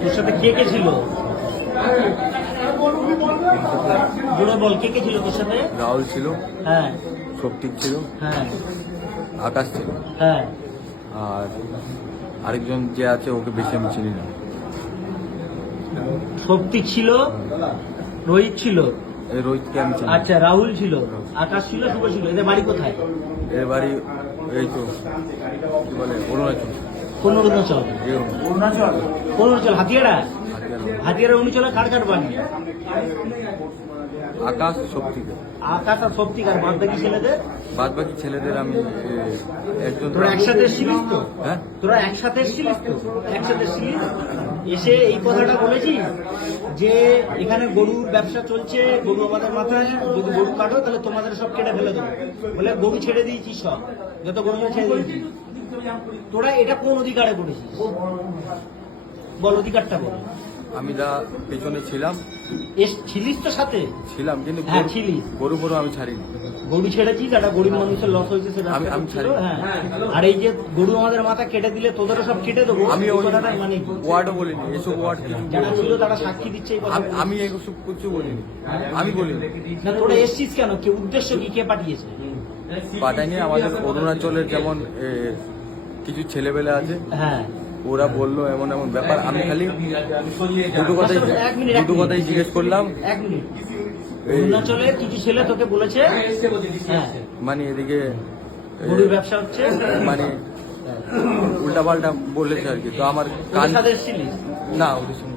তোর সাথে কে কে ছিল? জোরে বল কে কে ছিল তোর সাথে? রাহুল ছিল হ্যাঁ। শক্তিক ছিল হ্যাঁ। আকাশ ছিল। হ্যাঁ। আর আরেকজন যে আছে ওকে বেশি আমি চিনি না। শক্তি ছিল রোহিত ছিল। এই রোহিতকে আমি চিনি আচ্ছা রাহুল ছিল আকাশ ছিল শুভ ছিল। এদের বাড়ি কোথায়? এর বাড়ি এই তো কি বলে অরুণাচল। কোন অরুণাচল অরুণাচল কোন অরুণাচল হাতিয়ারা? হাতিয়ার। অরুণাচলে কার কার বাড়ি আকাশ শক্তিকে আকাশ আর শক্তিক বাদ বাকি ছেলেদের? বাদ বাকি ছেলেদের আমি একজন তোরা একসাথে এসেছিলিস তো? হ্যাঁ? তোরা একসাথে এসেছিলিস তো? একসাথে এসেছিলিস? এসে এই কথাটা বলেছিস যে এখানে গরুর ব্যবসা চলছে গরু আমাদের মাথায় যদি গরু কাটো তাহলে তোমাদের সব কেটে ফেলে দেবো। বলে গরু ছেড়ে দিয়েছি সব যত গরু ছেড়ে দিয়েছিস। তোরা এটা কোন অধিকারে করেছিস বল অধিকারটা বল। আমি যা পেছনে ছিলাম এস ছিলিস তো সাথে? ছিলাম কিন্তু হ্যাঁ, গরু- গরু গরু আমি ছাড়িনি। গরু ছেড়েছিস একটা গরিব মানুষের লস হয়েছে সেটা আমি- আমি ছাড়ি। হ্যাঁ। আর এই যে গরু আমাদের মাথা কেটে দিলে তোদেরও সব কেটে দেবো। আমি ওই কথাটা মানে? ওয়ার্ডও বলিনি এসব ওয়ার্ড যারা ছিল তারা সাক্ষী দিচ্ছে আমি আমি এসব কিছু বলিনি। আমি বলিনি। না তোরা এসছিস কেন? কে উদ্দেশ্য কি? কে পাঠিয়েছে? পাঠাইনি আমাদের অরুণাচলের যেমন কিছু ছেলেবেলে আছে। হ্যাঁ। ওরা বলল এমন এমন ব্যাপার। আমি খালি দুটো কথাই দুটো কথাই জিজ্ঞেস করলাম। এক মিনিট। অরুণাচলে কিছু ছেলে তোকে বলেছে? হ্যাঁ মানে এদিকে গরুর ব্যবসা হচ্ছে? মানে উল্টা পাল্টা বলেছে আর কি। তো আমার কান না ওদের সঙ্গে